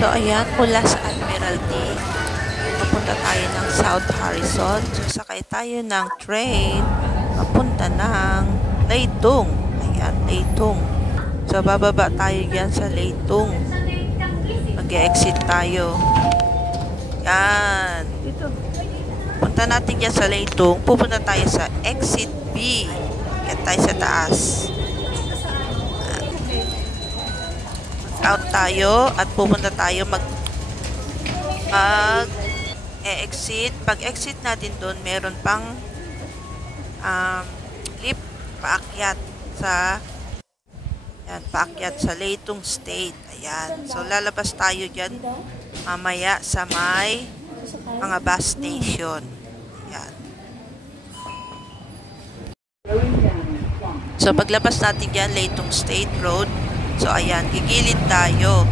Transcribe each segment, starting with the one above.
So, ayan, mula sa Admiralty, papunta tayo ng South Harrison. So, sakay tayo ng train, papunta ng Leitong. Ayan, Leitong. So, bababa tayo dyan sa Leitong. Mag-exit tayo. Yan. Punta natin dyan sa Leitong. Pupunta tayo sa exit B. Yan tayo sa taas. Out tayo at pupunta tayo mag-exit. Pag-exit natin doon, meron pang lift paakyat sa Leitong State. Ayan. So, lalabas tayo dyan mamaya sa may mga bus station. Ayan. So, paglabas natin dyan, Leitong State Road. So, ayan, gigilid tayo.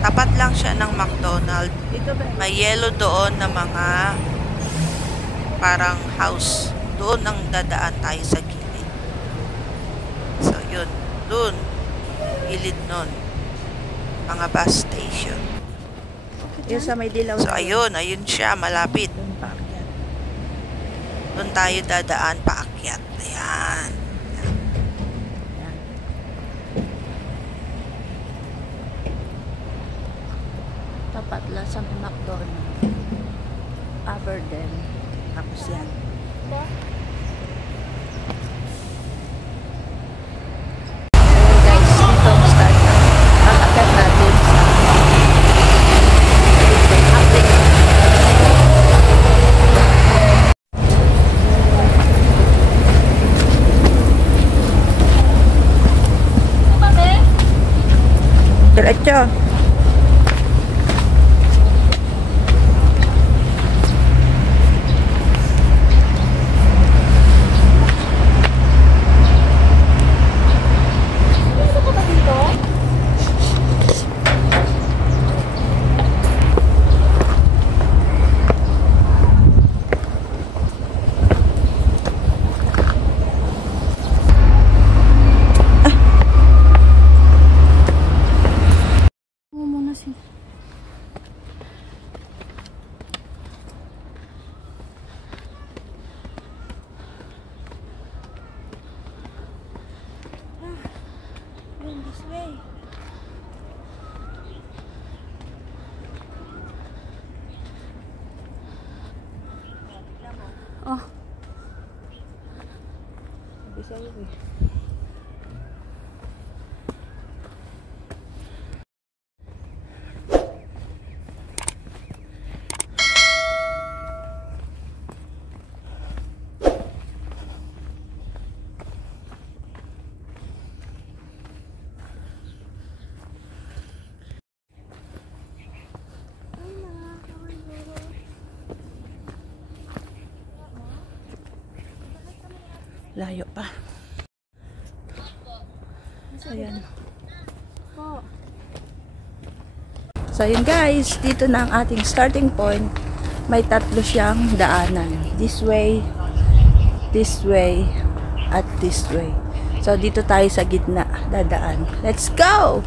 Tapat lang siya ng McDonald's. May yellow doon na mga parang house. Doon ang dadaan tayo sa gilid. So, yun. Doon. Gilid nun. Mga bus station. Yung sa may dilaw. So, ayun. Ayun siya. Malapit. Doon tayo dadaan paakyat. Ayan. Tapat lang sa McDonald's. Aberdeen. Tapos yan. Guys, ito ang start na. Pag-agat natin sa diretso. This way. Oh. Bisa yun eh. Layo pa. Ayan. So yun guys, dito na ang ating starting point. May tatlo siyang daanan. This way, at this way. So dito tayo sa gitna dadaan. Let's go!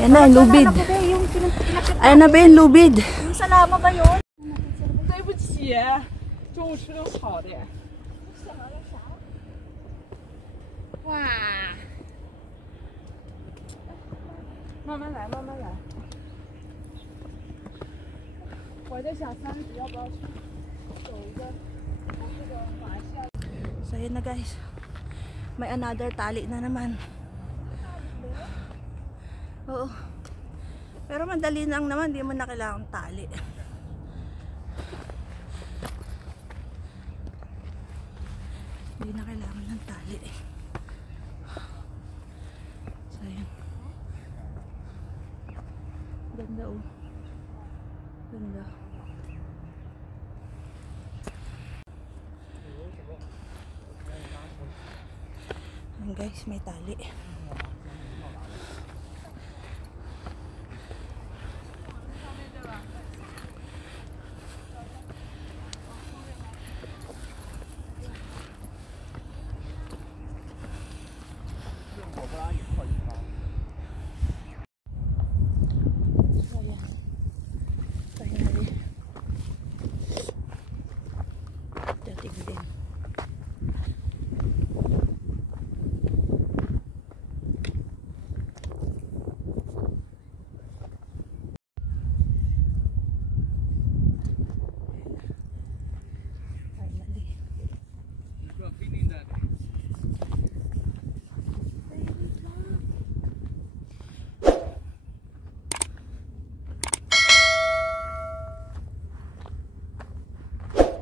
Ayan na, lubid. Ayan na ba yung lubid? Yung salama ba yun? 对不起，中午吃的好的。哇！慢慢来，慢慢来。我在想三十要不要去走一个这个马来西亚。 So yun na guys. May another tali na naman. Oo. Pero madali lang naman, di mo na kailangang tali. Hindi na kailangan ng tali. So yun. Ganda oh. Ganda. Ayan guys, may tali.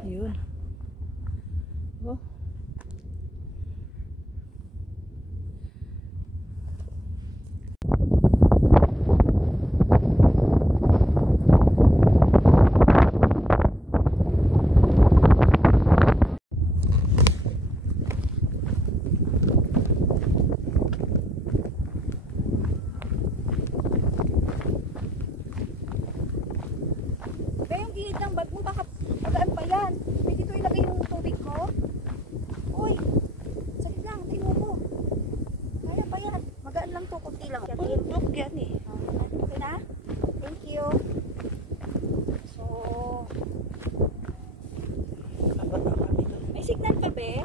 Yun. Oh. Yung gilid ng bag mo, baka magaan pa yan. Pwede ito ilagay yung tubig ko. Uy, salit lang, tingnan mo. Kaya pa yan. Magaan lang to, kunti lang. Bundok yan eh. Okay na? Thank you. So, may signal ka be?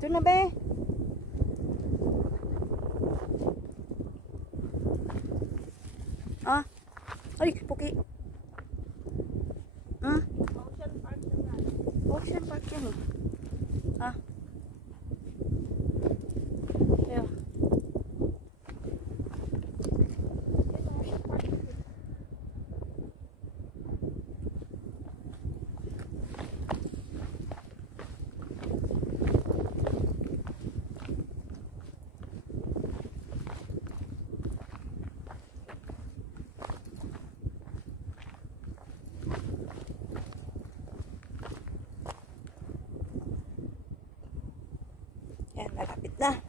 Ito na be. Ah. Ay, puki. Ah. Ocean Park yan. Ocean Park yan oh. Ah. Ayo. Yan, malapit na.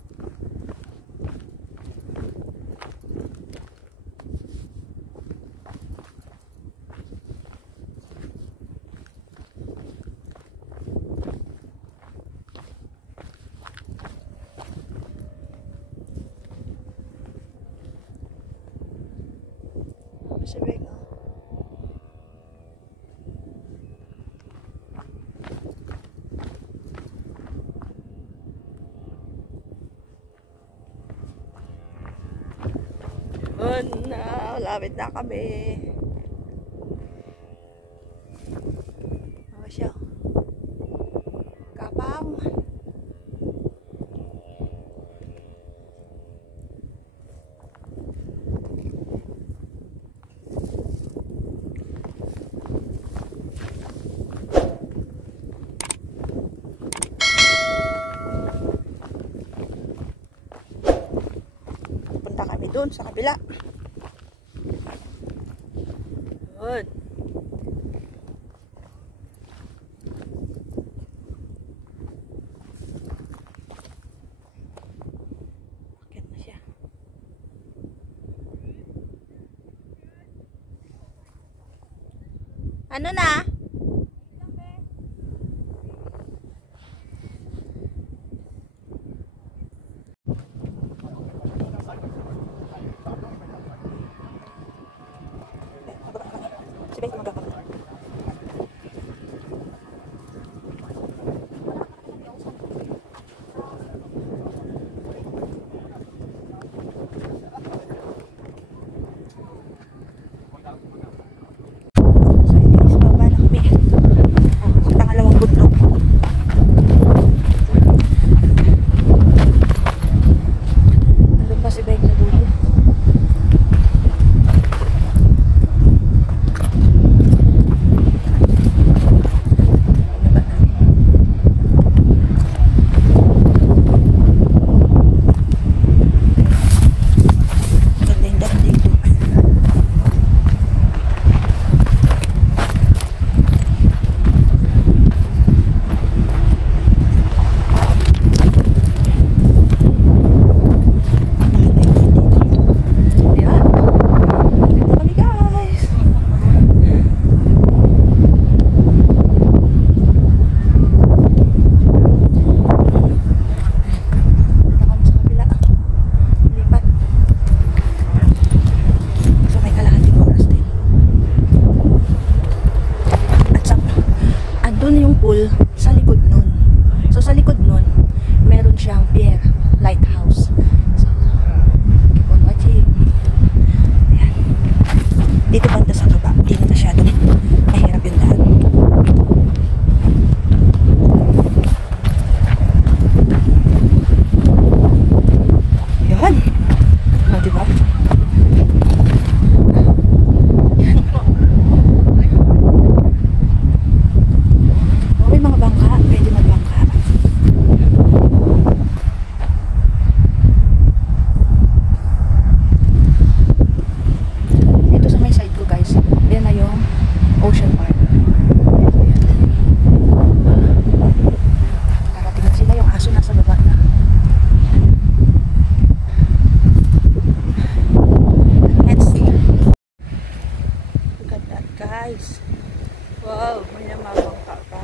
Sabi ko. Malapit na kami. Ano siya? Kapang. Punta kami doon sa kabila. Good. Bakit na siya? Ano na? Sige, magkakaroon. So guys, baba na kami. Wow, may namamangka pa.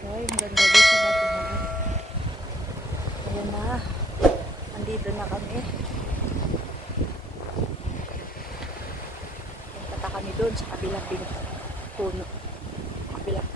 Ay, ang ganda dito sa batuhan. Ayan na. Andito na kami. Punta kami doon sa kabilang puno. Kabilang